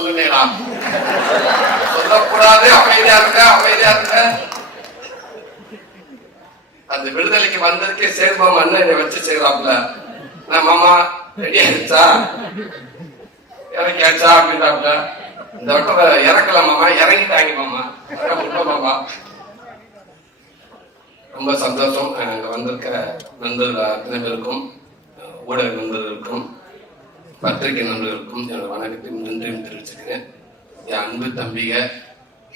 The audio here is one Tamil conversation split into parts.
சொல்லுனேடா, சொல்லக்கூடாது, அமைதியா இருக்க. அந்த விடுதலைக்கு வந்ததுக்கே சரி மாமா அண்ணன் என்னை வச்சு செய்யறாப்ல. நான் மாமா ரெடி ஆயிடுச்சா, இறக்கியாச்சா அப்படின்றாப்ல. இந்த வட்டம் இறக்கலாம் மாமா, இறங்கிட்டாங்க மாமா. மாமா ரொம்ப சந்தோஷம். அங்க வந்திருக்க நண்பர்கள் அத்தனை பேருக்கும், ஊடக நண்பர்களுக்கும், பத்திரிகை நண்பர்களுக்கும் என்னோட வணக்கத்தையும் நன்றியும் தெரிவிச்சுக்கிறேன். என் அன்பு தம்பிக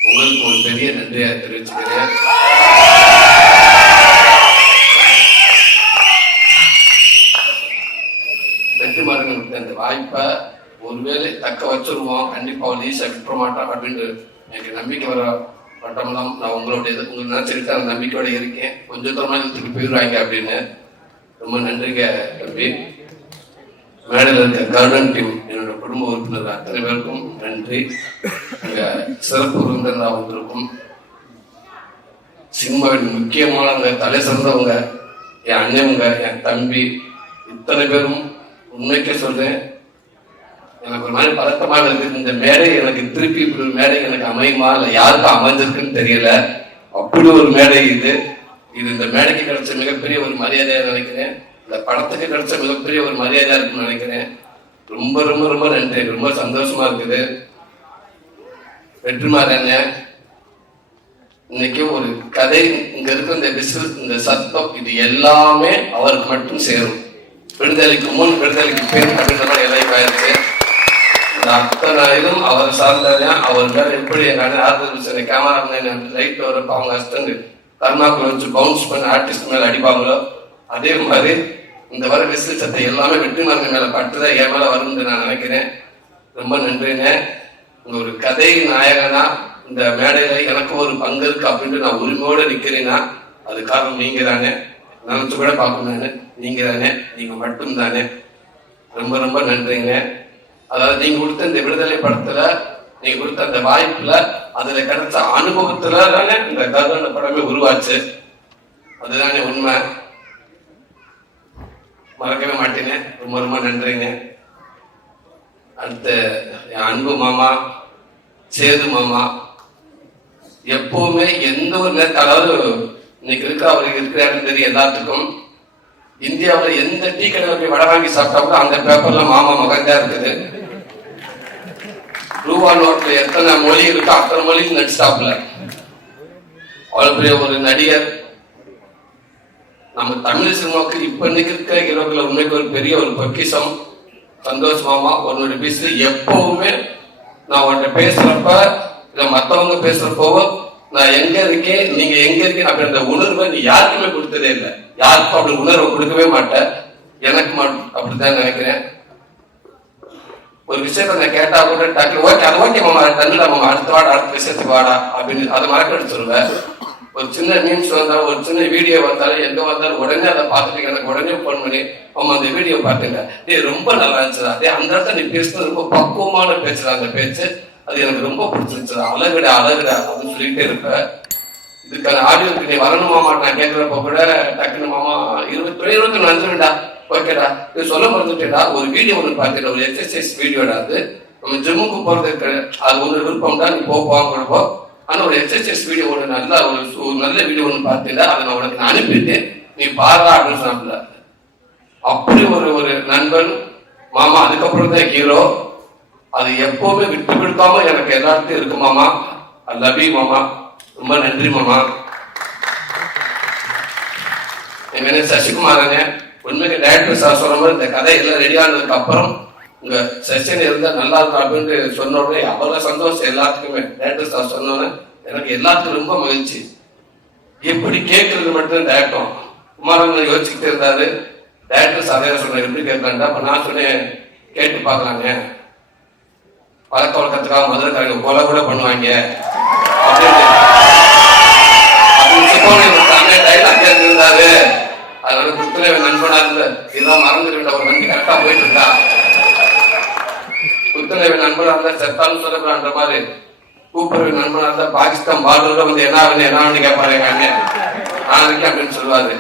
உங்களுக்கு ஒரு பெரிய நன்றியை தெரிவிச்சுக்கிறேன். வெற்றிமாறனுக்கு அந்த வாய்ப்பை ஒருவேளை தக்க வச்சிருவோம், கண்டிப்பா அவர் ஈஸியா விட்டுற மாட்டான் அப்படின்னு எனக்கு நம்பிக்கை வர பட்டமெல்லாம் நான் உங்களுடைய உங்களுக்கு நினைச்சிருக்க அந்த நம்பிக்கையோட இருக்கேன். கொஞ்சம் தூரமா திருப்பி போயிடுவாங்க அப்படின்னு. ரொம்ப நன்றிங்க தம்பி. மேடையில் இருக்க கவர்னர் டீம், என்னோட குடும்ப உறுப்பினர் அத்தனை பேருக்கும் நன்றி. இங்க சிறப்பு விருந்தினராக வந்திருக்கும் சினிமாவின் முக்கியமானவங்க, தலை சிறந்தவங்க, என் அண்ணவங்க, என் தம்பி, இத்தனை பேரும் உண்மைக்கே சொல்றேன், எனக்கு ஒரு மாதிரி பதட்டமாக இருக்கு. இந்த மேடை எனக்கு திருப்பி இப்படி ஒரு மேடை எனக்கு அமையுமா இல்லை யாருக்கும் அமைஞ்சிருக்குன்னு தெரியல. அப்படி ஒரு மேடை இது. இந்த மேடைக்கு கிடைச்ச மிகப்பெரிய ஒரு மரியாதையா நினைக்கிறேன். இந்த படத்துக்கு கிடைச்ச மிகப்பெரிய ஒரு மரியாதையா இருக்குன்னு நினைக்கிறேன். ரொம்ப ரொம்ப ரொம்ப நன்றி. ரொம்ப சந்தோஷமா இருக்குது. வெற்றிமாறன் இன்னைக்கு ஒரு கதை, இங்க இருக்க இந்த விசில், இந்த சத்தம், இது எல்லாமே அவருக்கு மட்டும் சேரும். விடுதலைக்கு முன், விடுதலைக்கு பின் அப்படின்ற எல்லாம் ஆயிருக்கு. அத்தனை இதுவும் அவர் சார்ந்தது. அவர் மேல எப்படி கேமரா லைட் வரப்ப அவங்க ஹஸ்பண்ட் கர்மாக்குள்ள வச்சு பவுன்ஸ் பண்ண ஆர்டிஸ்ட் மேல அடிப்பாங்களோ அதே மாதிரி இந்த வர விசில் சத்தை எல்லாமே வெற்றிமாறன் மேல பட்டுதான் என் மேல வரும்னு நான் நினைக்கிறேன். ரொம்ப நன்றிங்க. உங்க ஒரு கதை நாயகனா இந்த மேடையில எனக்கு ஒரு பங்கு இருக்கு அப்படின்ட்டு நான் உரிமையோட நிக்கிறேன்னா அது காரணம் நீங்க தானே. நினைச்சு கூட பார்க்கணும், நீங்க தானே, நீங்க மட்டும் தானே. ரொம்ப ரொம்ப நன்றிங்க. அதாவது நீங்க கொடுத்த இந்த விடுதலை படத்துல, நீங்க கொடுத்த அந்த வாய்ப்புல, அதுல கிடைச்ச அனுபவத்துல தானே இந்த கர்ண படமே உருவாச்சு. அதுதானே உண்மை, மறக்கவே மாட்டேங்க. ரொம்ப ரொம்ப நன்றிங்க. அடுத்த என் அன்பு மாமா சேது மாமா, எப்பவுமே எந்த ஒரு நேரத்தில், அதாவது இன்னைக்கு இருக்க அவருக்கு இருக்கிறாருன்னு தெரியும் எல்லாத்துக்கும். இந்தியாவில் எந்த டீ கடையில் போய் வடை வாங்கி சாப்பிட்டா கூட அந்த பேப்பர்ல மாமா மகன்தான் இருக்குது. ரூபா நோட்ல எத்தனை மொழி இருக்கோ அத்தனை மொழி நடிச்சாப்ல. அவ்வளவு பெரிய ஒரு நடிகர். நம்ம தமிழ் சினிமாவுக்கு இப்ப இன்னைக்கு இருக்கிற ஹீரோக்கள் உண்மைக்கு ஒரு பெரிய ஒரு பொக்கிஷம் சந்தோஷ் மாமா. உன்னோட பேசு எப்பவுமே நான் உன்கிட்ட பேசுறப்ப இல்ல மத்தவங்க பேசுறப்போ நான் எங்க இருக்கேன், நீங்க எங்க இருக்கேன் அப்படின்ற உணர்வை நீ யாருக்குமே கொடுத்ததே இல்லை. யாருக்கும் அப்படி உணர்வை கொடுக்கவே மாட்டேன். எனக்கு அப்படித்தான் நினைக்கிறேன். ஒரு விஷயத்த நான் கேட்டா கூட டக்கு ஓகே, அது ஓகே மாமா, தண்ணில மாமா, அடுத்த வாடா, அடுத்த விஷயத்துக்கு வாடா அப்படின்னு அதை மறக்க சொல்லுவேன். ஒரு சின்ன மீன்ஸ் வந்தாலும், ஒரு சின்ன வீடியோ வந்தாலும், எங்க வந்தாலும் உடனே அதை பார்த்துட்டு எனக்கு உடனே போன் பண்ணி மாமா அந்த வீடியோ பார்த்துங்க, ரொம்ப நல்லா இருந்துச்சுதா, அந்த இடத்துல நீ பேசுறது ரொம்ப பக்குவமான பேசுற அந்த பேச்சு, அது எனக்கு ரொம்ப பிடிச்சிருச்சு, அழகுடா அழகுடா அப்படின்னு சொல்லிட்டே இருப்பேன். இதுக்கான ஆடியோக்கு நீ வரணுமாமா நான் கேட்கிறப்ப கூட டக்குனு மாமா 20 வந்துருடா, ஓகேடா, இது சொல்ல மறந்துட்டேடா, ஒரு வீடியோ ஒன்று பார்த்தேன், ஒரு எக்ஸசைஸ் வீடியோடா, அது நம்ம ஜிம்முக்கு போறதுக்கு அது ஒன்று விருப்பம்டா, நீ போவாங்க. ஆனா ஒரு எக்ஸசைஸ் வீடியோ ஒன்று நல்ல ஒரு நல்ல வீடியோ ஒன்று பார்த்தேன், அதை நான் உனக்கு அனுப்பிட்டு நீ பாரா அப்படின்னு சொன்னாப்ல. அப்படி ஒரு நண்பன் மாமா. அதுக்கப்புறம் தான் ஹீரோ. அது எப்பவுமே விட்டு கொடுக்காம எனக்கு எல்லாத்தையும் இருக்கு மாமா. ஐ லவ் யூ மாமா. ரொம்ப நன்றி மாமா. எங்க சசிகுமாரங்க, உண்மைக்கு டைரக்டர் சார் சொல்ற மாதிரி இந்த கதை எல்லாம் ரெடி ஆனதுக்கு அப்புறம் உங்க செஷன் இருந்தா நல்லா இருக்கும் அப்படின்ட்டு சொன்ன உடனே அவ்வளவு சந்தோஷம் எல்லாத்துக்குமே. டைரக்டர் சார் சொன்னோன்னு எனக்கு எல்லாத்துக்கும் ரொம்ப மகிழ்ச்சி. எப்படி கேட்கறது மட்டும் டேரக்டர் குமாரன் யோசிச்சுக்கிட்டு இருந்தாரு. டைரக்டர் சார் சொன்னார் எப்படி கேட்கலான்டா. அப்ப நான் சொன்னேன் கேட்டு பார்க்கலாங்க, பழக்க வழக்கத்துக்காக மதுரைக்காரங்க கொலை கூட பண்ணுவாங்க அப்படின்னு டைலாக் கேட்டிருந்தாரு. அதோட புத்துணர்வு நண்பனா இருந்த இதெல்லாம் மறந்துட்டு ஒரு வண்டி கரெக்டா போயிட்டு இருந்தா புத்துணர்வு நண்பனா இருந்தா செத்தான்னு சொல்லப்படுற மாதிரி கூப்பிடுற நண்பனா இருந்தா பாகிஸ்தான் பார்டர்ல வந்து என்ன கேட்பாரு எங்க அண்ணன், நான் இருக்கேன் அப்படின்னு சொல்லுவாரு.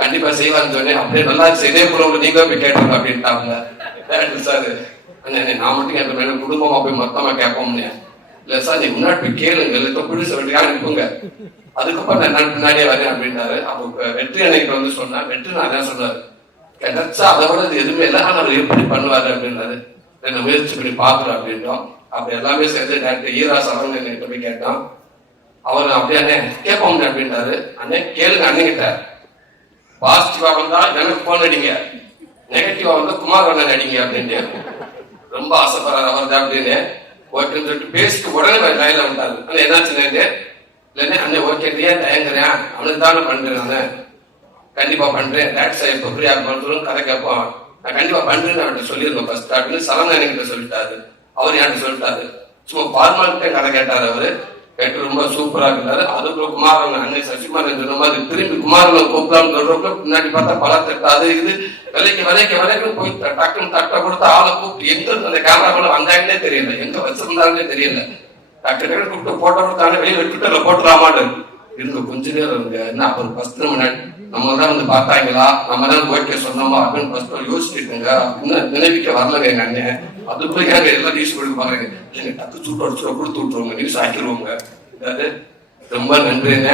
கண்டிப்பா செய்வான்னு சொன்னேன். அப்படியே நல்லா இதே போல நீங்க போய் கேட்டாங்க அப்படின்ட்டாங்க சார். அண்ணே நான் மட்டும் என் மேல குடும்பமா போய் மொத்தமா கேட்போம்னே. இல்ல சார் நீ முன்னாடி போய் கேளுங்க, இல்லை புடி சொல்லிட்டு அனுப்புங்க, அதுக்கப்புறம் நான் பின்னாடியே வரேன் அப்படின்னாரு. அப்போ வெற்றி அன்னைக்கு வந்து சொன்னா, வெற்றி நான் தான் சொன்னாரு, கிடைச்சா அதை விட இது எதுவுமே இல்லை, ஆனால் அவர் எப்படி பண்ணுவாரு அப்படின்னாரு. நான் முயற்சி பண்ணி பாக்குறேன் அப்படின்றோம். அப்படி எல்லாமே சேர்ந்து டாக்டர் ஈரா சரவணன் என்கிட்ட போய் கேட்டோம். அவர் அப்படியே அண்ணே கேட்போம் அப்படின்றாரு. அண்ணே கேளுங்க அண்ணங்கிட்ட, பாசிட்டிவா வந்தா எனக்கு போன் அடிங்க, நெகட்டிவா வந்தா குமார் அண்ணன் அடிங்க அப்படின்னு ரொம்ப ஆசைப்படுறாரு அவர் தான் அப்படின்னு. ஓகேன்னு சொல்லிட்டு பேசிட்டு உடனே லைன்ல வந்தாரு. அண்ணன் என்னாச்சுன்னு இல்லைன்னா அண்ணன் ஓகே ஏன் தயங்குறேன், அவனுக்கு தானே பண்றேன், நான் கண்டிப்பா பண்றேன், டாக்டர் சார் இப்ப ஃப்ரீயா பண்ணுறோம் கதை கேட்போம், நான் கண்டிப்பா பண்றேன்னு அவர்கிட்ட சொல்லியிருந்தோம் ஃபர்ஸ்ட் அப்படின்னு சரவணன் என்கிட்ட சொல்லிட்டாரு. அவர் என்கிட்ட சொல்லிட்டாரு, சும்மா ஃபார்மாலிட்டே கதை கேட்டாரு. அவரு கேட்டு ரொம்ப சூப்பரா இருந்தாரு. அதுக்குள்ள குமாரன் அன்னை சசிகுமாரன் சொன்ன மாதிரி திரும்பி குமாரன் கூப்பிடலாம்னு சொல்றப்ப பின்னாடி பார்த்தா பல தட்டு அது இது விலைக்கு போய் டக்குன்னு தட்டை கொடுத்து ஆளை கூப்பிட்டு எங்க அந்த கேமரா வந்தாங்கன்னே தெரியல, எங்க வச்சிருந்தாங்கன்னே தெரியல. டாக்டர் கூப்பிட்டு போட்டோ கொடுத்தாங்க, வெளியே ட்விட்டர்ல போட்டுலாமான்னு இருங்க கொஞ்ச நேரம் இருங்க. என்ன அப்புறம் ஃபர்ஸ்ட் நம்ம தான் வந்து பார்த்தாங்களா, நம்ம தான் ஓகே சொன்னோமா அப்படின்னு ஃபர்ஸ்ட் யோசிச்சுட்டுங்க அப்படின்னு நினைவிக்க வரலங்க எங்க அண்ணன். அதுக்குள்ள ஏங்க எல்லாம் நியூஸ் கொடுக்க பாருங்க, இல்லைங்க டக்கு சூட்டு அடிச்சு கொடுத்து விட்டுருவோங்க, நியூஸ் ஆக்கிடுவோங்க. அதாவது ரொம்ப நன்றிங்க.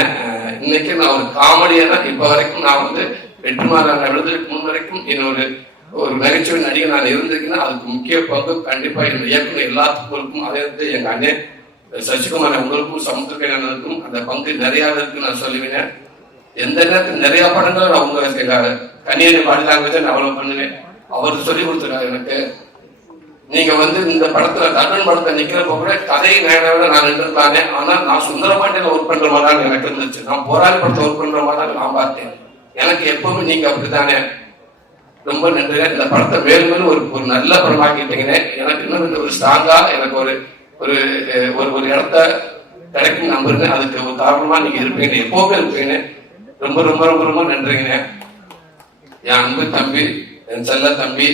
இன்னைக்கு நான் ஒரு காமெடியா இப்ப வரைக்கும் நான் வந்து வெற்றிமாறன் எழுதுறதுக்கு முன் வரைக்கும் என்னோட ஒரு நகைச்சுவை நடிகை நான் இருந்திருக்கேன்னா அதுக்கு முக்கிய பங்கு கண்டிப்பா என்னோட இயக்குனர் எல்லாத்துக்கும், அதே வந்து எங்க அண்ணன் சசிகுமார் உங்களுக்கும் சமுத்திரக்கண்ணனுக்கும் அந்த பங்கு நிறைய இருக்கு நான் சொல்லுவேன். எந்த நேரத்தில் நிறைய படங்கள் நான் உங்க வச்சிருக்காரு, கன்னியாகுமரி பாடி லாங்குவேஜ் நான் அவ்வளவு பண்ணுவேன். அவர் சொல்லி கொடுத்துருக்காரு எனக்கு. நீங்க வந்து இந்த படத்துல தர்மன் படத்தை நிக்கிறப்ப கூட கதை நேரம் நான் நின்றுருக்கானே, ஆனா நான் சுந்தரபாண்டியில ஒர்க் பண்ற மாதிரி எனக்கு இருந்துச்சு, நான் போராளி படத்தை ஒர்க் பண்ற மாதிரி நான் பார்த்தேன். எனக்கு எப்பவுமே நீங்க அப்படித்தானே. ரொம்ப நன்றி. இந்த படத்தை மேலும் மேலும் ஒரு நல்ல படமாக்கிட்டீங்கன்னு எனக்கு இன்னும் ஒரு ஸ்ட்ராங்கா எனக்கு ஒரு ஒரு ஒரு இடத்த கிடைக்கும் நம்புறேங்க. அதுக்கு ஒரு காரணமா நீங்க இருப்பீங்க, எப்பவுமே இருப்பீங்க. ரொம்ப ரொம்ப ரொம்ப ரொம்ப நன்றிங்க. என் அன்பு தம்பி, என் செல்ல தம்பி,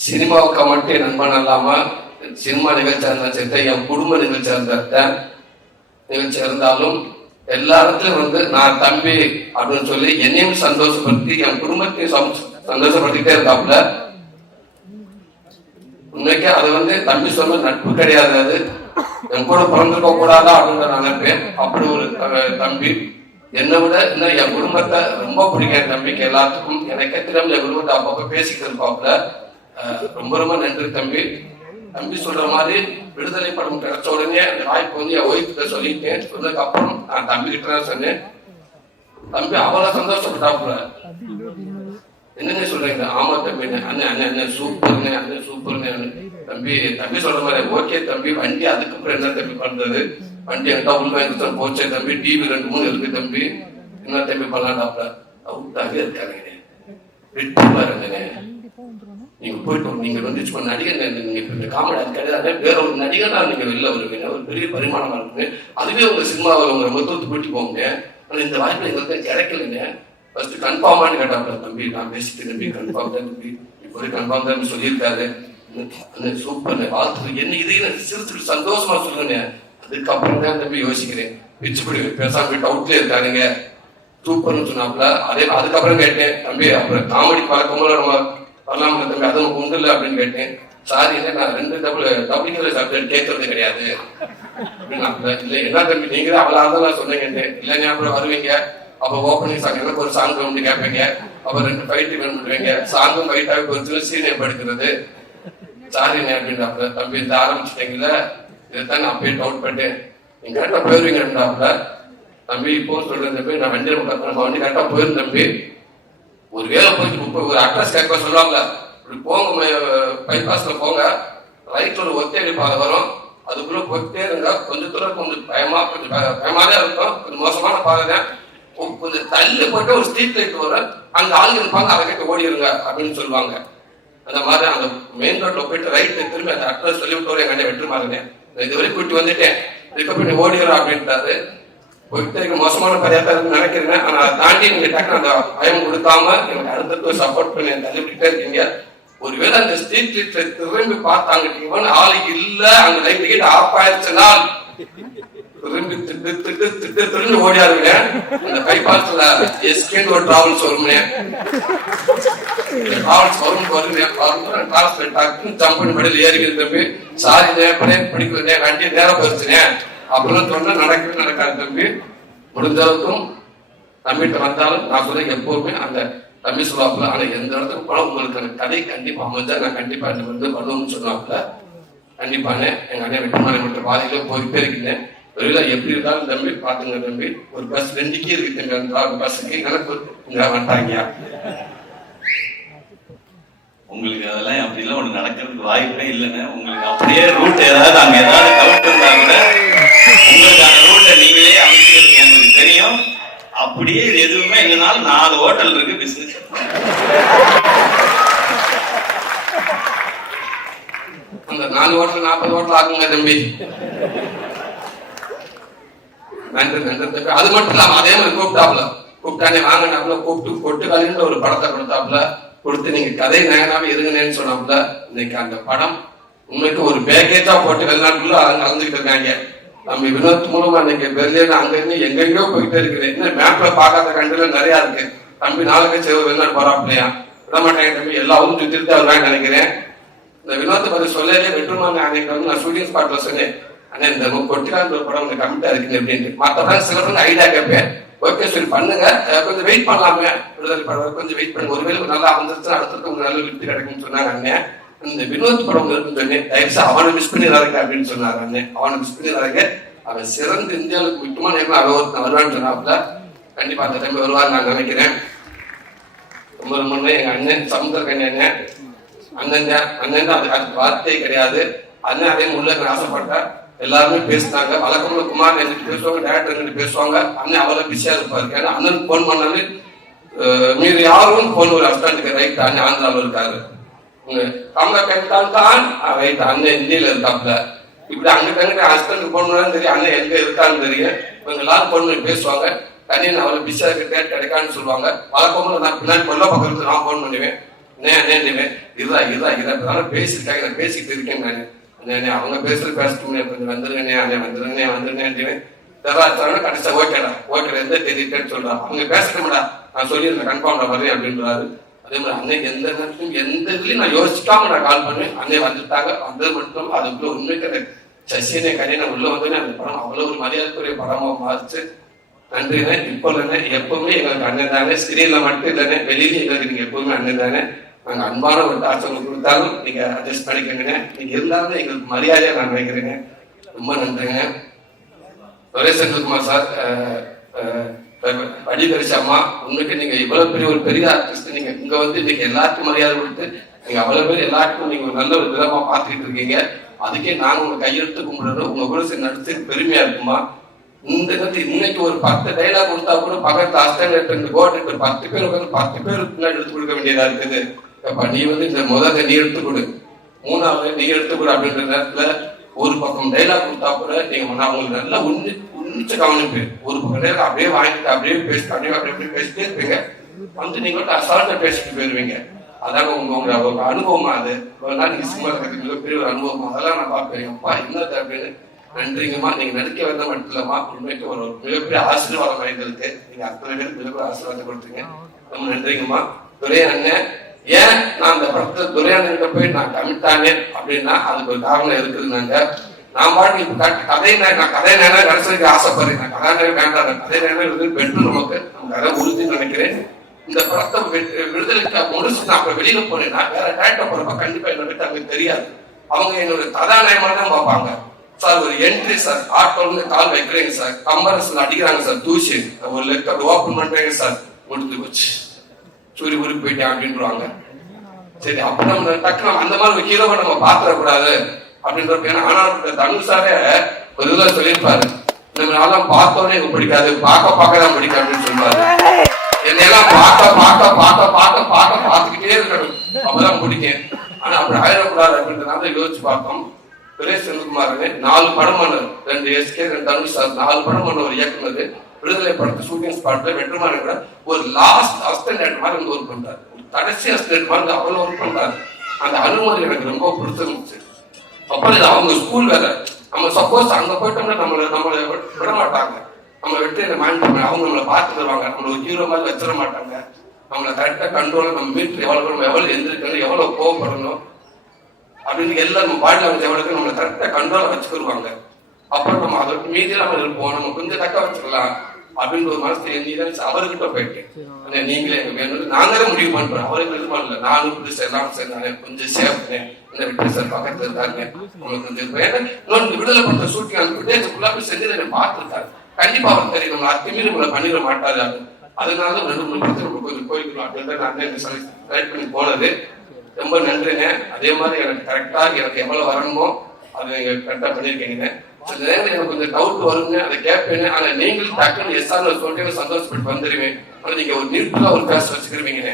சினிமாவுக்கு மட்டும் நண்பன் இல்லாம சினிமா நிகழ்ச்சியா இருந்தா என் குடும்ப நிகழ்ச்சி இருந்தாலும் எல்லா இடத்துலயும் வந்து நான் தம்பி அப்படின்னு சொல்லி என்னையும் சந்தோஷப்படுத்தி என் குடும்பத்தையும் சந்தோஷப்படுத்திட்டே இருந்தாப்புல. உண்மைக்கு அது வந்து தம்பி சொல்ல நட்பு கிடையாது, அது என் கூட பிறந்திருக்க கூடாதா அப்படின்னு நான் நினைப்பேன். அப்படி ஒரு தம்பி என்னை விட இன்னும் என் குடும்பத்தை ரொம்ப பிடிக்கும். என் தம்பிக்கு எல்லாத்துக்கும் எனக்கு திரும்ப என் குடும்பத்தை அப்பப்ப பேசிக்கிட்டு இருப்பாப்புல. ரொம்ப ரொம்ப நன்றி தம்பி. தம்பி சொல்ற மாதிரி விடுதலை படம் கிடைச்ச உடனே அந்த வாய்ப்பு வந்து என் ஒய்ஃப்கிட்ட சொல்லிட்டேன். சொன்னதுக்கு அப்புறம் நான் தம்பி கிட்ட சொன்னேன். தம்பி அவ்வளவு சந்தோஷப்பட்டாப்புல. என்னங்க சொல்றீங்க? ஆமா தம்பி, அண்ணன் அண்ணன் அண்ணன் சூப்பருங்க, அண்ணன் சூப்பருங்க. தம்பி தம்பி சொல்ற மாதிரி ஓகே தம்பி, வண்டி அதுக்கப்புறம் என்ன தம்பி பண்றது, வண்டி என்கிட்ட உள்ள போச்சே தம்பி, டிவி 2-3 இருக்கு தம்பி, என்ன தம்பி பண்ணலாம்டாப்ல. அவுட்டாவே இருக்காங்க, வெற்றி பாருங்க. நீங்க போயிட்டு நீங்க வந்து நடிகர், நீங்க இந்த காமெடி அது கிடையாது, வேற ஒரு நடிகனா நீங்க வெளில வருவீங்க, ஒரு பெரிய பரிமாணமா இருக்குங்க. அதுவே உங்க சினிமாவை உங்க மொத்தத்து போயிட்டு போங்க. ஆனா இந்த வாய்ப்பு எங்களுக்கு கிடைக்கலைங்க. ஃபர்ஸ்ட் கன்ஃபார்மானு கேட்டாப்ல. தம்பி நான் பேசிட்டு தம்பி கன்ஃபார்ம் தான் தம்பி, இப்போ கன்ஃபார்ம் தான் சொல்லியிருக்காரு. சூப்பர் வாழ்த்து, என்ன இது சிரிச்சு சந்தோஷமா சொல்லுங்க. அதுக்கப்புறம் தான் தம்பி யோசிக்கிறேன், பிச்சுப்படி பேசாம போயிட்டு அவுட்லயே இருக்காருங்க சூப்பர்னு சொன்னாப்ல. அதுக்கப்புறம் கேட்டேன், தம்பி அப்புறம் காமெடி பழக்கமும் நம்ம வரலாமா தம்பி, அது நமக்கு உண்டு இல்லை அப்படின்னு கேட்டேன். சாரி இல்லை, நான் 2 டபுள் சப்ஜெக்ட் கேட்கறது கிடையாது அப்படின்னாப்ல. இல்லை என்ன தம்பி நீங்க தான் அவ்வளோ அதெல்லாம் சொன்னீங்க. இல்லைங்க அப்புறம் வருவீங்க, அப்ப ஓப்பனிங் சாங் எனக்கு ஒரு சாங் வந்து கேட்பீங்க, அப்ப 2 ஃபைட்டு வேணும் பண்ணுவீங்க, சாங்கும் ஃபைட்டாக பொறுத்து சீனியர் படுக்கிறது. சாரிண்ணே அப்படின்னாப்ல. தம்பி இந்த ஆரம்பிச்சிட்டீங்களா, இதைத்தான் நான் போய் டவுட் பண்ணிட்டேன், நீங்க கரெக்டா போயிருவீங்கன்னாப்ல. தம்பி இப்போ சொல்றேன் தம்பி, நான் வண்டியில் நம்ம வண்டி கரெக்டா போயிரும் தம்பி. ஒரு வேலை போயிட்டு ஒரு அட்ரஸ் கேட்க சொல்லுவாங்க, இப்படி போங்க பைபாஸ்ல போங்க, ரைட்ல ஒரு ஒத்தேடி பாதை வரும், அதுக்குள்ள போயிட்டே இருங்க, கொஞ்சம் தூரம் கொஞ்சம் பயமாதான் இருக்கும், கொஞ்சம் மோசமான பாதை தான், கொஞ்சம் தள்ளி போட்டு ஒரு ஸ்ட்ரீட் லைட் வரும், அங்க ஆளுங்க இருப்பாங்க, அதை கேட்டு ஓடிடுங்க அப்படின்னு சொல்லுவாங்க. அந்த மாதிரி அந்த மெயின் ரோட்ல போயிட்டு ரைட்டு திரும்பி அந்த அட்ரஸ் சொல்லி விட்டு என் கண்ட வெற்றி மாறுங்க, இதுவரை கூட்டி வந்துட்டேன், இதுக்கப்புறம் நீ ஓடிடுறோம் அப்படின்றாரு. போயிட்டு மோசமான பரியாத்தா நினைக்கிறேன். ஆனா அதை தாண்டி நீங்க டக்குனு அந்த பயம் கொடுக்காம எனக்கு அடுத்தது சப்போர்ட் பண்ணி தள்ளிவிட்டே இருக்கீங்க. ஒருவேளை அந்த ஸ்ட்ரீட் லைட்ல திரும்பி பார்த்தாங்க ஆளு இல்ல, அங்க லைட் ஆஃப் ஆயிடுச்சுன்னா திரும்பி திட்டு திட்டு திட்டு திரும்பி ஓடியாருங்க. அந்த பைபாஸ்ல எஸ்கேன்னு ஒரு டிராவல்ஸ் வரும்னே, டிராவல்ஸ் வரும்னு டிராவல்ஸ்ல டக்குன்னு ஜம்ப் பண்ணி படியில் ஏறிக்கிட்டு தம்பி, சாரி பிரேக் பிடிக்கிறதே வண்டி நேரம் போயிருச்சுனே அப்படின்னு சொன்னா நடக்கவே நடக்காது தம்பி. முடிஞ்ச அளவுக்கும் தம்பிகிட்ட வந்தாலும் நான் சொல்ல எப்பவுமே அந்த தம்பி சொல்லுவாப்புல, ஆனா எந்த இடத்துக்கு போனா உங்களுக்கு அந்த கதை கண்டிப்பா அமைஞ்சா நான் கண்டிப்பா அது வந்து பண்ணுவோம்னு சொன்னாப்புல. கண்டிப்பானே எங்க அண்ணன் வெட்டுமான மட்டும் பாதையில போயிட்டே இருக்கேன். வெளியில எப்படி இருந்தாலும் தம்பி பாத்துங்க தம்பி, ஒரு பஸ் 2 இருக்கு தம்பி, பஸ்ஸுக்கு எனக்கு இங்க வந்துட்டாங்க. உங்களுக்கு அதெல்லாம் அப்படிலாம் ஒண்ணு நடக்கிறதுக்கு வாய்ப்பே இல்லைன்னு. உங்களுக்கு அப்படியே ரூட் ஏதாவது அங்க ஏதாவது டவுட் இருந்தா கூட உங்களுக்கு அந்த ரூட்டை நீங்களே அமைச்சிருக்கு உங்களுக்கு தெரியும். அப்படியே எதுவுமே இல்லைனாலும் 4 ஹோட்டல் இருக்கு பிசினஸ். அந்த 4 ஹோட்டல் 40 ஹோட்டல் ஆகுங்க தம்பி. நன்றி நன்றி தம்பி. அது மட்டும் இல்லாம அதே மாதிரி கூப்பிட்டானே வாங்கினாப்புல, கூப்பிட்டு கொட்டுக்காலின்னு ஒரு படத்தை கொடுத்தாப்புல, கொடுத்து நீங்க கதை நயனாவே இருங்கன்னு சொன்னாப்புல. இன்னைக்கு அந்த படம் உங்களுக்கு ஒரு பேக்கேஜா போட்டு வெளிநாட்டுக்குள்ள அலைஞ்சுக்கிட்டு இருக்காங்க. நம்ம வினோத் மூலமா இன்னைக்கு பெர்லின் அங்க இருந்து எங்கெங்கயோ போயிட்டே இருக்குது. இன்னும் மேப்ல பாக்காத கண்ட்ரில நிறைய இருக்கு. தம்பி நாளைக்கு வெளிநாடு போறாப்லையா விட மாட்டாங்க தம்பி, எல்லா ஊரும் சுத்திட்டு வருவாங்க நினைக்கிறேன். இந்த வினோத்தை பத்தி சொல்லலே வெற்றுமான அன்னைக்கு வந்து நான் ஷூட்டிங் ஸ்பாட்ல சொன்னேன், அண்ணா இந்த கொட்டிக்கான ஒரு படம் வந்து கமிட்டா இருக்கு அப்படின்ட்டு. மற்றபடி சில பேர் ஐடியா கேட்பேன், ஓகே சரி பண்ணுங்க, கொஞ்சம் வெயிட் பண்ணலாமே, விடுதலை படம் கொஞ்சம் வெயிட் பண்ணுங்க, ஒருவேளை நல்லா வந்துருச்சுன்னா அடுத்தது உங்களுக்கு நல்ல விருத்தி கிடைக்கும்னு சொன்னாங்க அண்ணன். இந்த வினோத் படம் இருக்குன்னு சொன்னேன், தயவுசு அவனை மிஸ் பண்ணிடுறாங்க அப்படின்னு சொன்னாங்க அண்ணன். அவனை மிஸ் பண்ணிடுறாங்க, அவன் சிறந்த இந்தியாவுக்கு முக்கியமான அவன் வருவான்னு சொன்னாப்புல. கண்டிப்பா அந்த டைம் வருவார் நான் நினைக்கிறேன். ரொம்ப ரொம்ப எங்க அண்ணன் சமுத்திரக்கண்ணி அண்ணன் அண்ணன் அண்ணன் தான், அதுக்கு வார்த்தையே கிடையாது. அண்ணன் அதே உள்ள ஆசைப்பட்டேன். எல்லாருமே பேசினாங்க. வழக்கம்ல குமார் எங்கிட்ட பேசுவாங்க, டேரக்டர் எங்கிட்ட பேசுவாங்க. அண்ணன் அவ்வளவு பிஸியா இருப்பாரு. ஏன்னா அண்ணன் போன் பண்ணாலே மீது யாரும் போன் ஒரு அஸ்டாண்டுக்கு ரைட் அண்ணன் ஆந்திராவில் இருக்காரு, கமலா கேட்டால் தான் ரைட் அண்ணன் இந்தியில இருக்காப்ல. இப்படி அங்கிட்ட ஹஸ்பண்ட் போன் பண்ணாலும் தெரியும், அண்ணன் எங்க இருக்கான்னு தெரியும். இவங்க எல்லாரும் போன் பண்ணி பேசுவாங்க. கண்ணியன் அவ்வளவு பிஸியா இருக்க கிடைக்கான்னு சொல்லுவாங்க. வழக்கம்ல நான் பின்னாடி கொல்ல பக்கத்துல நான் போன் பண்ணுவேன், பேசிருக்காங்க பேசிட்டு இருக்கேன் நான். அவங்க பேசிட்டு கொஞ்சம் வந்துருங்கண்ணே அண்ணே வந்துருங்கண்ணே கடைசியா ஓகேடா ஓகேடா எந்த தெரியுன்னு சொல்றான். அவங்க பேசட்டும்டா நான் சொல்லியிருந்தேன் கன்ஃபார்ம்டா வரேன் அப்படின்றாரு. அதே மாதிரி அன்னைக்கு எந்த நேரத்துலையும் எந்த இதுலயும் நான் யோசிக்காம நான் கால் பண்ணேன். அன்னை வந்துட்டாங்க. வந்தது மட்டும் அதுக்குள்ள உண்மைக்கு சசியனை கண்ணியை உள்ள வந்தோடனே அந்த படம் அவ்வளவு ஒரு மரியாதைக்குரிய படமா மாறிச்சு. நன்றிண்ணே. இப்போ இல்லைண்ணே, எப்பவுமே எங்களுக்கு அண்ணன் தானே, ஸ்கிரீன்ல மட்டும் இல்லைண்ணே, வெளியில எங்களுக்கு நீங்க எப்பவுமே அண்ணன் தானே. நாங்க அன்பான ஒரு டார்ச்சர் கொடுத்தாலும் நீங்க அட்ஜஸ்ட் பண்ணிக்கோங்க. நீங்க இருந்தாலும் எங்களுக்கு மரியாதையா நான் நினைக்கிறேங்க. ரொம்ப நன்றிங்க. ஒரே செந்தில்குமார் சார், வடிகரிசி அம்மா, உண்மைக்கு நீங்க இவ்வளவு பெரிய ஒரு பெரிய ஆர்டிஸ்ட். நீங்க இங்க வந்து நீங்க எல்லாருக்கும் மரியாதை கொடுத்து நீங்க அவ்வளவு பேர் எல்லாருக்கும் நீங்க ஒரு நல்ல ஒரு விதமா பார்த்துக்கிட்டு இருக்கீங்க. அதுக்கே நாங்க உங்க கையெழுத்து கும்பிடுறோம். உங்க கூட சேர்ந்து நடிச்சு பெருமையா இருக்குமா. இந்த இன்னைக்கு ஒரு 10 டைலாக் கொடுத்தா கூட பக்கத்து அஸ்டாண்ட் கோட் 10 பேர் உட்காந்து 10 பேர் எடுத்து கொடுக்க வேண்டியதா இருக்குது. நீ வந்து இந்த முதல்ல நீ எடுத்து கொடு, 3வது நீ எடுத்து கொடு அப்படின்ற நேரத்துல ஒரு பக்கம் டைலாக் கொடுத்தா கூட நீங்க நான் உங்களுக்கு நல்லா உன்னிச்ச கவனிப்பு. ஒரு பக்கம் டைலாக் அப்படியே வாங்கிட்டு அப்படியே பேசிட்டு அப்படியே பேசிட்டே இருப்பீங்க. வந்து நீங்க வந்து அசால்ட்டா பேசிட்டு போயிருவீங்க. அதாங்க உங்க அனுபவமா அது. ஒரு நாள் நீங்க சினிமா இருக்கிறது மிகப்பெரிய ஒரு அனுபவமா. அதெல்லாம் நான் பார்ப்பேன். அப்பா என்னது அப்படின்னு. நன்றிங்கம்மா. நீங்க நடிக்க வந்த மட்டும் இல்லம்மா, உண்மைக்கு ஒரு மிகப்பெரிய ஆசீர்வாதம் எங்களுக்கு. நீங்க அத்தனை பேருக்கு மிகப்பெரிய ஆசீர்வாதம் கொடுத்தீங்க. ரொம்ப நன்றிங்கம்மா. துரை அண்ணன், ஏன் நான் அந்த படத்தை துரை அண்ணன் போய் நான் கமிட்டானே அப்படின்னா அதுக்கு ஒரு காரணம் இருக்குதுன்னாங்க. நான் பாட்டு இப்ப கதை நான் கதை நேரம் கடைசிக்கு ஆசைப்படுறேன். நான் கதாநாயகம் வேண்டாம், கதை நேரம் பெற்று நமக்கு கதை உறுதின்னு நினைக்கிறேன். இந்த படத்தை விடுதலைக்கு முடிச்சு நான் அப்ப வெளியில போனேன்னா வேற டேரக்டர் போறப்ப கண்டிப்பா என்னை விட்டு அங்க தெரியாது. அவங்க என்னோட கதாநாயகமா தான் பார்ப்பாங்க. சார் ஒரு என்ட்ரி சார், ஆட்டோல கால் வைக்கிறீங்க சார், கம்பரஸ்ல அடிக்கிறாங்க சார், தூசி ஒரு லெக் அப்படி ஓப்பன் பண்றீங்க சார், முடித்து போச்சு, சூரிய ஊருக்கு போயிட்டேன் அப்படின்றாங்க. சரி அப்ப நம்ம டக்குனு அந்த மாதிரி ஒரு ஹீரோவை நம்ம பாத்திரக்கூடாது அப்படின்றப்ப. ஏன்னா ஆனால் தனுஷ் சாரே ஒரு இதுல சொல்லியிருப்பாரு, நம்ம நான்லாம் பார்த்தோன்னே எனக்கு பிடிக்காது, பார்க்க தான் பிடிக்கும் அப்படின்னு சொல்லுவாரு. என்னையெல்லாம் பார்த்துக்கிட்டே இருக்கணும், அப்பதான் பிடிக்கும். ஆனா அப்படி ஆயிடக்கூடாது அப்படின்றதுனால யோசிச்சு பார்த்தோம். சுரேஷ் செந்தில்குமார் 4 படம் பண்ணார், 2 SK 2 தனுஷ் சார், 4 படம் பண்ண ஒரு இயக்குனர். விடுதலை படத்தை ஷூட்டிங் ஸ்பாட்ல வெற்றிமாறன் கூட ஒரு லாஸ்ட் அசிஸ்டன்ட் மாதிரி வந்து ஒர்க் பண்றாரு, கடைசி அசிஸ்டன்ட் மாதிரி அவ்வளவு ஒர்க் பண்றாரு. அந்த அனுமதி எனக்கு ரொம்ப பிடிச்சிருந்துச்சு. அப்புறம் அவங்க ஸ்கூல் வேற, நம்ம நம்ம சப்போஸ் அங்க போயிட்டோம்னா நம்மளை விட மாட்டாங்க, நம்மளை விட்டு மைண்ட் அவங்க நம்மளை பார்த்து தருவாங்க, நம்மள ஒரு ஹீரோ மாதிரி வச்சிட மாட்டாங்க. நம்மளை கரெக்டா கண்ட்ரோல், நம்ம வீட்டுல எவ்வளவு எந்திரிக்கணும், எவ்வளவு கோவப்படணும் அப்படின்னு எல்லாம் நம்ம பாடி லாங்குவேஜ் எவ்வளவு நம்மளை கரெக்டா கண்ட்ரோல வச்சுக்கிடுவாங்க. அப்புறம் நம்ம அதை மீதி நம்ம இருப்போம், நம்ம கொஞ்சம் தக்க வச்சுக்கலாம் அப்படின்னு ஒரு மனசு எண்ணி அவர்கிட்ட போயிட்டு நீங்களே எங்க வேணும் நாங்களே முடிவு பண்றோம். அவருக்கு இது பண்ணல, நானும் புதுசு எல்லாம் சேர்ந்தாங்க, கொஞ்சம் சேர்ப்பேன் இந்த விட்டு சார் பக்கத்துல இருக்காங்க, உங்களுக்கு கொஞ்சம் இன்னொன்று விடுதலை பண்ற ஷூட்டிங் அந்த விடேஜுக்குள்ள போய் செஞ்சு என்னை பார்த்துருக்காரு. கண்டிப்பா அவர் தெரியும், நம்ம அத்துமீறி உங்களை பண்ணிட மாட்டாரு. அதனால 2-3 படத்துல நம்ம கொஞ்சம் போய்க்கலாம் அப்படின்னு நான் ட்ரை பண்ணி போனது. ரொம்ப நன்றிங்க. அதே மாதிரி எனக்கு கரெக்டா எனக்கு எவ்வளவு வரணுமோ அதை நீங்க கரெக்டா பண்ணிருக்கீங்க. சில நேரம் எனக்கு கொஞ்சம் டவுட் வருங்க, அதை கேட்பேன். ஆனா நீங்களும் டக்குன்னு எஸ்ஆர் சொல்லிட்டு சந்தோஷப்பட்டு வந்துருவேன். ஆனா நீங்க ஒரு நியூட்ரலா ஒரு பேச வச்சுக்கிறீங்க,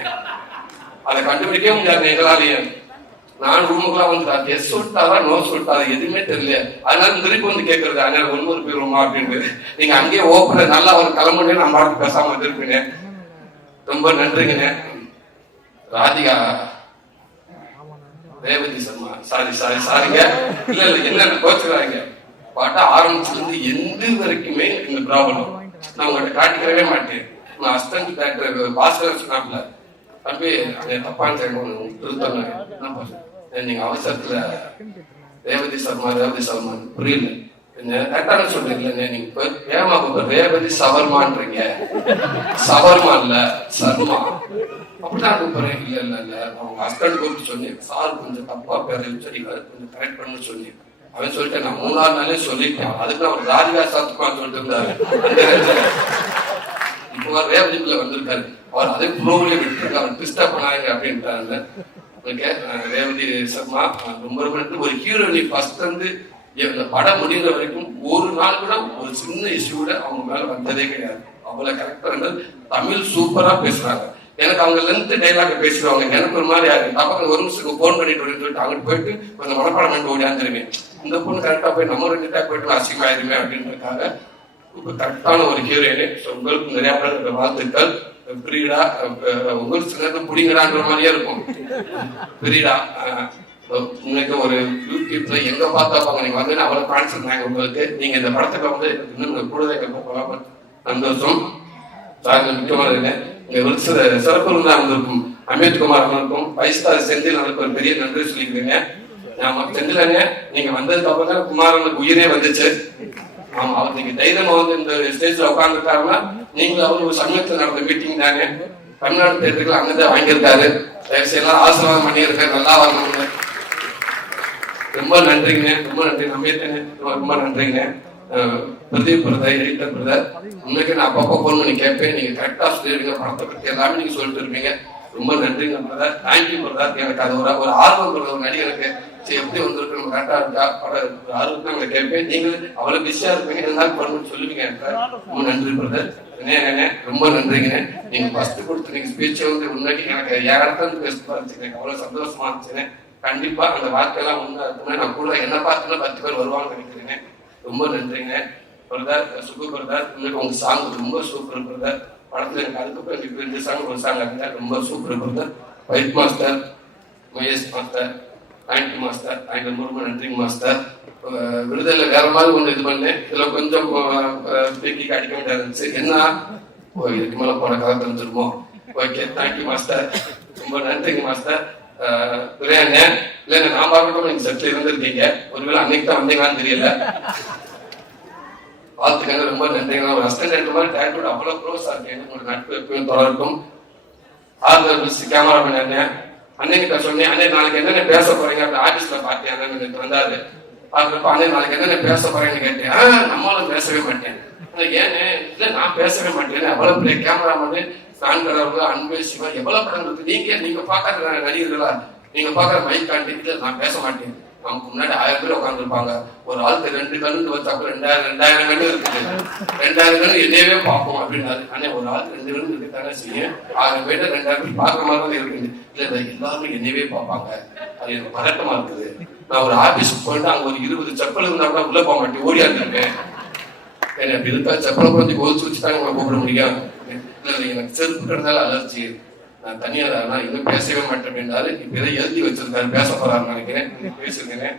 அதை கண்டுபிடிக்கவே முடியாது எங்களாலேயே. நான் ரூமுக்குலாம் வந்து எஸ் சொல்லிட்டாரா நோ சொல்லிட்டாரா எதுவுமே தெரியல. அதனால திருப்பி வந்து கேட்கறது அதனால ஒன்னொரு போயிருமா அப்படின்னு. நீங்க அங்கேயே ஓப்பன நல்லா ஒரு கிளம்புனே நான் பாட்டு பேசாம வந்திருப்பீங்க. ரொம்ப நன்றிங்கண்ணே. ராதிகா ரேவதி சர்மா சாரிங்க, இல்ல என்ன கோச்சுக்கிறாங்க. பாட்டா ஆரம்பிச்சுல இருந்து எந்த வரைக்குமே இந்த ப்ராப்ளம் நான் உங்கள்கிட்ட காட்டிக்கிறவே மாட்டேன். நான் அசிஸ்டன்ட் டைரக்டர் பாஸ்கர் சொன்னாப்ல, தம்பி தப்பான திருத்தம் நீங்க அவசரத்துல ரேவதி சர்மா புரியல கரெக்டான சொல்றீங்களே, நீங்க இப்ப ஏமா ரேவதி சவர்மான்றீங்க, சவர்மா இல்ல சர்மா அப்படிதான் கூப்பிடுறேன். இல்ல அவங்க ஹஸ்பண்ட் கூப்பிட்டு சொன்னேன், சார் கொஞ்சம் தப்பா பேர் சொல்லிக்காரு, கொஞ்சம் கரெக்ட் பண்ணு சொன்னேன். அவன் சொல்லிட்டேன், நான் 3 நாளே சொல்லிட்டேன். அதுக்கு அவர் ராதிகா சாத்துக்குமான்னு சொல்லிட்டு இருந்தாரு. இப்போ ரேவதிக்குள்ள வந்திருக்காரு, அவர் அதே ப்ரோவிலே விட்டுருக்கு, அவர் டிஸ்டர்ப் பண்ணாங்க அப்படின்ட்டாங்க. ரேவதி சர்மா ரொம்ப ஒரு ஹீரோயினி ஃபர்ஸ்ட் வந்து இந்த படம் முடிகிற வரைக்கும் ஒரு நாள் கூட ஒரு சின்ன இஷ்யூட அவங்க மேல வந்ததே கிடையாது. அவ்வளவு கரெக்டா இருந்தது. தமிழ் சூப்பரா பேசுறாங்க. எனக்கு அவங்க லென்த் டைலாக் பேசுவாங்க, எனக்கு ஒரு மாதிரி அப்ப ஒரு நிமிஷம் போன் பண்ணிட்டு வரேன்னு சொல்லிட்டு அங்கிட்டு போயிட்டு கொஞ்சம் மனப்பாடம் பண்ணிட்டு ஓடியாந்துருவேன். இந்த பொண்ணு கரெக்டா போய் நம்ம 2 டைம் போயிட்டு அசிங்கமாயிருமே அப்படின்றதுக்காக இப்ப கரெக்டான ஒரு ஹீரோயினு. உங்களுக்கு நிறைய பேர் வாழ்த்துக்கள். பிரியடா உங்களுக்கு சில நேரத்தில் பிடிங்கடான்ற மாதிரியே இருக்கும். பிரியடா உங்களுக்கு ஒரு யூடியூப்ல எங்க பார்த்தாப்பாங்க நீங்க வந்து அவ்வளவு கான்ஸ் இருந்தாங்க உங்களுக்கு. நீங்க இந்த படத்துக்கு வந்து இன்னும் கூடுதலை சந்தோஷம். முக்கியமானது இங்க சிறப்பு வந்திருக்கும் அமித்குமார் அவர்களுக்கும் 5 ஸ்டார் செந்தில் அவர்களுக்கு ஒரு பெரிய நன்றி சொல்லிக்கிறீங்க. ஆமா செந்திலங்க, நீங்க வந்ததுக்கு அப்புறம் தான் குமாரனுக்கு உயிரே வந்துச்சு. ஆமா, அவர் நீங்க தைரியமா வந்து இந்த ஸ்டேஜ்ல உட்கார்ந்துருக்காருன்னா நீங்களும் அவரு ஒரு சமயத்துல நடந்த மீட்டிங் தானே தமிழ்நாடு தேர்தலுக்கு அங்கதான் வாங்கியிருக்காரு. எல்லாம் ஆசீர்வாதம் பண்ணியிருக்காரு, நல்லா வரணுங்க. ரொம்ப நன்றிங்க, ரொம்ப நன்றி. நம்பிட்டேங்க, ரொம்ப நன்றிங்க. பிரதீப் பிரதர், எடிட்டர் பிரதர், உண்மைக்கு நான் அப்பப்போ போன் பண்ணி கேட்பேன். நீங்க கரெக்டா சொல்லிடுங்க, படத்தை பத்தி எல்லாமே நீங்க சொல்லிட்டு இருப்பீங்க. ரொம்ப நன்றிங்க பிரதர். Thank you brother. எனக்கு அது ஒரு ஆர்வம் பிரதர், ஒரு நடிகருக்கு எப்படி வந்திருக்கு, நம்ம கரெக்டா இருக்கா படம் ஆர்வத்தை உங்களை கேட்பேன். நீங்களும் அவ்வளவு பிஸியா இருப்பீங்க, இருந்தாலும் பண்ணணும்னு சொல்லுவீங்க. ரொம்ப நன்றி பிரதர். ரொம்ப நன்றிங்க. நீங்க ஃபர்ஸ்ட் கொடுத்து நீங்க ஸ்பீச் வந்து உண்மைக்கு எனக்கு இடத்துல பேச இருந்துச்சு, அவ்வளவு சந்தோஷமா இருந்துச்சுங்க. கண்டிப்பா அந்த வார்த்தையெல்லாம் உண்மை இருக்குன்னா நான் கூட என்ன பார்த்துன்னா 10 பேர் வருவாங்கன்னு நினைக்கிறேன். ரொம்ப நன்றிங்க பிரதர். சுப்பு பிரதர், உங்களுக்கு உங்க சாங் ரொம்ப சூப்பர் பிரதர். படத்துல எனக்கு அதுக்கப்புறம் 2 சாங் ஒரு சாங் இருந்தா ரொம்ப சூப்பர் பிரதர். வைட் master, Mahesh master, thank you master. Thank you, ரொம்ப நன்றிங்க மாஸ்டர். விடுதலை வேற மாதிரி ஒன்று இது பண்ணேன், இதுல கொஞ்சம் தூக்கி அடிக்க வேண்டியது இருந்துச்சு. என்ன இதுக்கு மேல போன கதை தெரிஞ்சிருமோ. Okay, thank you master. ரொம்ப நன்றிங்க மாஸ்டர். இல்லைங்க நான் பார்க்கட்டும், நீங்க செட்டில் இருந்திருக்கீங்க, ஒருவேளை அன்னைக்கு தான் வந்தீங்களான்னு தெரியல. வாழ்த்துக்காங்க, ரொம்ப நன்றிங்க. ஒரு அசிஸ்டன்ட் மாதிரி டேரக்டரோட அவ்வளவு க்ளோஸா இருக்கேன். ஒரு நட்பு எப்பயும் தொடரட்டும். கேமராமேன் அண்ணன் அன்னைக்கிட்ட சொன்னேன், அண்ணே நாளைக்கு என்னென்ன பேச போறீங்க அப்படி ஆபீஸ்ல பார்த்தேன். அண்ணன் வந்தாரு. அதுக்கப்புறம் அண்ணே நாளைக்கு என்னென்ன பேச போறேன்னு கேட்டேன். நம்மளும் பேசவே மாட்டேன். ஏன்னு இல்ல நான் பேசவே மாட்டேன். அவ்வளவு பெரிய கேமராமேன், நான்கடவுள், அன்பு, சிவா, எவ்வளவு படம் இருக்கு. நீங்க பாக்காத நடிகர்களா, நீங்க பாக்குற மைக் கான்டெக்ட்ல நான் பேச மாட்டேன். நமக்கு முன்னாடி 1000 பேர் உட்காந்துருப்பாங்க. ஒரு ஆளுக்கு 2 கண்ணு வச்சா 2000 கண்ணு இருக்குது. 2000 கண்ணு என்னையவே பார்ப்போம் அப்படின்னாரு. ஆனா ஒரு ஆளுக்கு 2 கண்ணு இருக்குதானே செய்யும். 1000 பேர் 2000 பேர் பாக்குற மாதிரி தான் இருக்குது. இல்ல எல்லாருமே என்னையவே பார்ப்பாங்க, அது எனக்கு பதட்டமா இருக்குது. நான் ஒரு ஆபீஸ்க்கு போயிட்டு அங்க ஒரு 20 செப்பல் இருந்தா கூட உள்ள போக மாட்டேன், ஓடியா இருந்திருக்கேன். என்ன அப்படி இருக்கா, செப்பலை குழந்தை ஒழிச்சு வச்சுட்டாங்க உங்களை கூப்பிட முடியும். இல்ல எனக்கு செருப்பு கிடந்தாலும் அலர்ஜி, நான் தனியா இன்னும் பேசவே மாட்டேன் அப்படின்னாரு. இப்ப எதை எழுதி வச்சிருக்காரு, பேச போறாரு நினைக்கிறேன். பேசிருக்கேன்.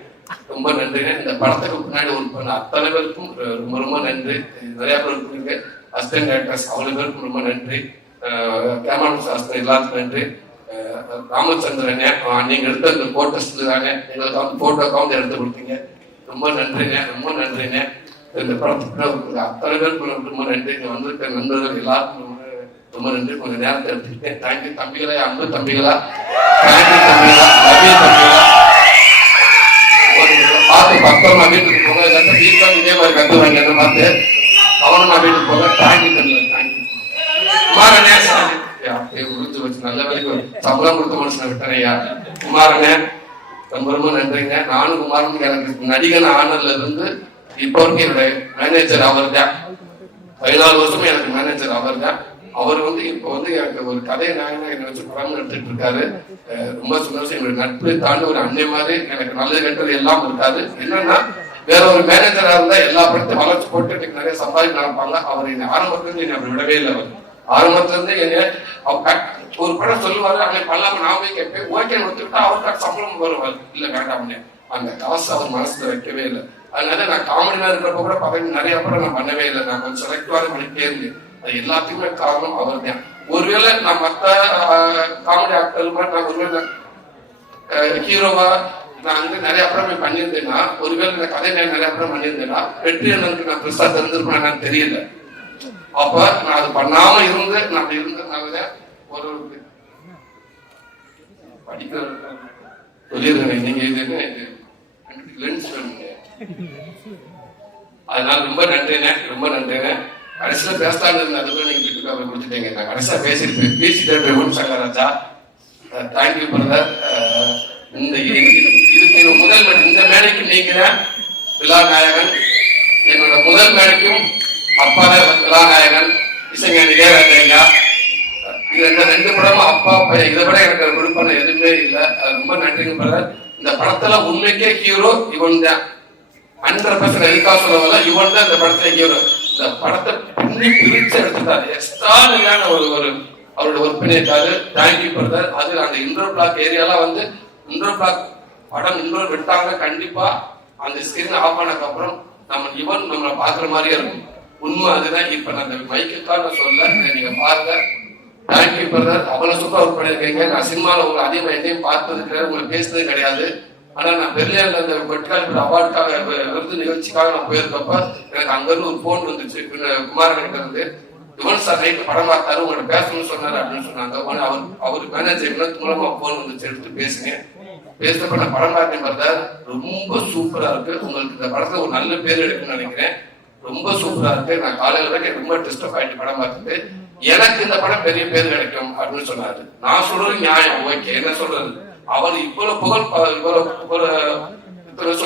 ரொம்ப நன்றிங்க. இந்த படத்துக்கு முன்னாடி ஒர்க் பண்ண அத்தனை பேருக்கும் ரொம்ப ரொம்ப நன்றி. நிறைய பேர் இருக்கீங்க, அசிஸ்டன்ட் டைரக்டர்ஸ் அவ்வளவு பேருக்கும் ரொம்ப நன்றி. கேமராமேன் சாஸ்திரம் எல்லாத்துக்கும் நன்றி. ராமச்சந்திரனே, நீங்க எடுத்த அந்த போட்டோஸ் தானே எங்களுக்கு வந்து போட்டோ கவுண்ட் எடுத்து கொடுத்தீங்க, ரொம்ப நன்றிங்க, ரொம்ப நன்றிங்க. இந்த படத்துக்கு அத்தனை பேருக்கு ரொம்ப நன்றி. இங்க வந்திருக்க நண்பர்கள் எல்லாருக்கும் ரொம்ப நன்றி. கொஞ்சம் நேரத்தை எடுத்துக்கிட்டேன். தேங்க்யூ தம்பிகளா, அன்பு தம்பிகளா, தேங்க்யூ தம்பிகளா, நவீன தம்பிகளா. பார்த்து பத்திரமா வீட்டுக்கு போங்க. வீட்டுல இதே மாதிரி கத்துவாங்க என்ன பார்த்து கவனமா வீட்டுக்கு போங்க. தேங்க்யூ தம்பிகளா, தேங்க்யூ. குமாரனே முடிஞ்சு வச்சு நல்ல வரைக்கும் சம்பளம் கொடுத்த மனுஷனை விட்டனையா. குமாரனே ரொம்ப ரொம்ப நன்றிங்க. நானும் குமாரன் எனக்கு நடிகன் ஆனதுல இருந்து இப்ப வரைக்கும் என்னுடைய மேனேஜர் அவர் தான். 14 வருஷமா எனக்கு மேனேஜர் அவர் தான். அவர் வந்து இப்ப வந்து எனக்கு ஒரு கதையை நாயகனா என்னை வச்சு படம் எடுத்துட்டு இருக்காரு. ரொம்ப சந்தோஷம். என்னுடைய நட்பை தாண்டி ஒரு அன்னை மாதிரி எனக்கு நல்லது கெட்டது எல்லாம் இருக்காது. என்னன்னா வேற ஒரு மேனேஜரா இருந்தா எல்லா படத்தையும் வளர்ச்சி போட்டு எனக்கு நிறைய சம்பாதிக்க நினைப்பாங்க. அவர் என்னை ஆரம்பத்துல இருந்து என்னை அப்படி விடவே இல்லை. அவர் ஆரம்பத்துல இருந்து என்ன ஒரு படம் சொல்லுவாரு, அவனை பண்ணாம நான் போய் கேட்பேன். ஓகே ஒத்துக்கிட்டா அவருக்கு சம்பளம் வருவாரு. இல்ல வேண்டாம்னு அந்த காசு அவர் மனசுல வைக்கவே இல்லை. அதனால நான் காமெடியா இருக்கிறப்ப கூட பக்கம் நிறைய படம் நான் பண்ணவே இல்லை. நான் கொஞ்சம் செலக்டிவாக பண்ணிட்டே இருந்தேன். அது எல்லாத்துக்குமே காரணம் அவர் தான். ஒருவேளை நான் மற்ற காமெடி ஆக்டர் மாதிரி நான் ஒருவேளை ஹீரோவா நான் வந்து நிறைய படம் பண்ணியிருந்தேன்னா, ஒருவேளை இந்த கதை நிறைய படம் பண்ணியிருந்தேன்னா வெற்றி அண்ணனுக்கு நான் பெருசா தெரிஞ்சிருப்பேன் தெரியல. அப்ப நான் அது பண்ணாம இருந்து நான் இருந்ததுனால ஒரு படிக்கிற சொல்லியிருந்தேன். நீங்க இது லென்ஸ் வேணுங்க. அதனால ரொம்ப நன்றிண்ணே, ரொம்ப நன்றிண்ணே. கடைசியில பேசலான்னு இருந்தேன், அதுக்குள்ள நீங்க வீட்டுக்கு அவர் கொடுத்துட்டீங்க. நான் கடைசியா பேசிட்டு ஓம் சங்கராஜா, தேங்க்யூ பிரதர். இந்த இதுக்கு முதல் இந்த மேடைக்கு நீங்க விழாநாயகன். என்னோட முதல் மேடைக்கும் அப்பா விழாநாயகன் இசைஞானி இளையராஜா. இது இந்த 2 படமும் அப்பா பையன். இதை விட எனக்கு விருப்பம் எதுவுமே இல்லை. ரொம்ப நன்றிங்க பிரதர். இந்த படத்துல உண்மைக்கே ஹீரோ இவன் தான். 100% எதுக்காக சொல்ல இவன் தான் இந்த படத்துல ஹீரோ. இந்த படத்தை பின்னி பிரிச்சு எடுத்துட்டாரு. எக்ஸ்ட்ரான ஒரு அவரோட ஒர்க் பண்ணியிருக்காரு. Thank you brother. அது அந்த இன்டோர் பிளாக் ஏரியாலாம் வந்து இன்டோர் பிளாக் படம் இன்டோர் விட்டாங்க. கண்டிப்பா அந்த ஸ்கிரீன் ஆஃப் ஆனதுக்கு அப்புறம் இவன் நம்மளை பாக்குற மாதிரியே இருக்கும். உண்மை அதுதான். இப்ப நான் அந்த மைக்குக்காக சொல்ல, நீங்க பாருங்க. Thank you brother. அவ்வளவு சூப்பரா ஒர்க் பண்ணிருக்கீங்க. நான் சினிமாவில் உங்களை அதிகமா எங்கேயும் பார்த்தது கிடையாது, உங்களுக்கு பேசுனது கிடையாது. ஆனா நான் பெரியார்ல அந்த வெட்கால் அவார்டுக்காக விருது நிகழ்ச்சிக்காக நான் போயிருக்கப்ப எனக்கு அங்கிருந்து ஒரு போன் வந்துச்சு. குமாரன் கிட்ட இருந்து, யுவன் சார் நைட்டு படம் பார்த்தாரு, உங்களை பேசணும்னு சொன்னாரு அப்படின்னு சொன்னாங்க. அவர் மேனேஜர் மூலமா போன் வந்துச்சு, எடுத்து பேசுங்க. பேசுறப்ப நான் படம் பார்த்தேன் பிரதர். ரொம்ப சூப்பரா இருக்கு. உங்களுக்கு இந்த படத்துல ஒரு நல்ல பேர் எடுக்குன்னு நினைக்கிறேன். ரொம்ப சூப்பரா இருக்கு. நான் காலையில வரைக்கும் ரொம்ப டிஸ்டர்ப் ஆயிட்டு படம் பார்த்துட்டு, எனக்கு இந்த படம் பெரிய பேர் கிடைக்கும் அப்படின்னு சொன்னாரு. நான் சொல்றது நியாயம். ஓகே, என்ன சொல்றது, அவர் இவ்வளவு புகழ்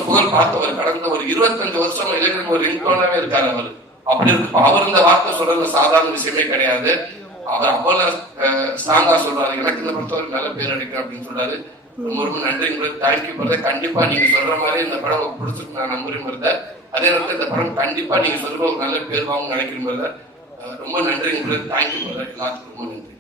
புகழ் பார்த்தவர். கடந்த ஒரு 25 வருஷம் இளைஞர் ஒரு ரிங்டோனாவே இருக்காரு அவர். அப்படி இருக்கு. அவர் இந்த வார்த்தை சொல்றது சாதாரண விஷயமே கிடையாது. அவர் அவ்வளவு ஸ்ட்ராங்கா சொல்றாரு, எனக்கு இந்த படத்தை ஒரு நல்ல பேர் அடிக்கும் அப்படின்னு சொல்றாரு. ரொம்ப ரொம்ப நன்றி. Thank you brother. கண்டிப்பா நீங்க சொல்ற மாதிரி இந்த படம் பிடிச்சிருக்கு நான் நம்புறேன் பிரதர். அதே நேரத்தில் இந்த படம் கண்டிப்பா நீங்க சொல்ற ஒரு நல்ல பேர் வாங்க நினைக்கிறேன் பிரதர். ரொம்ப நன்றி பிரதர். Thank you brother. எல்லாத்துக்கும் ரொம்ப நன்றி.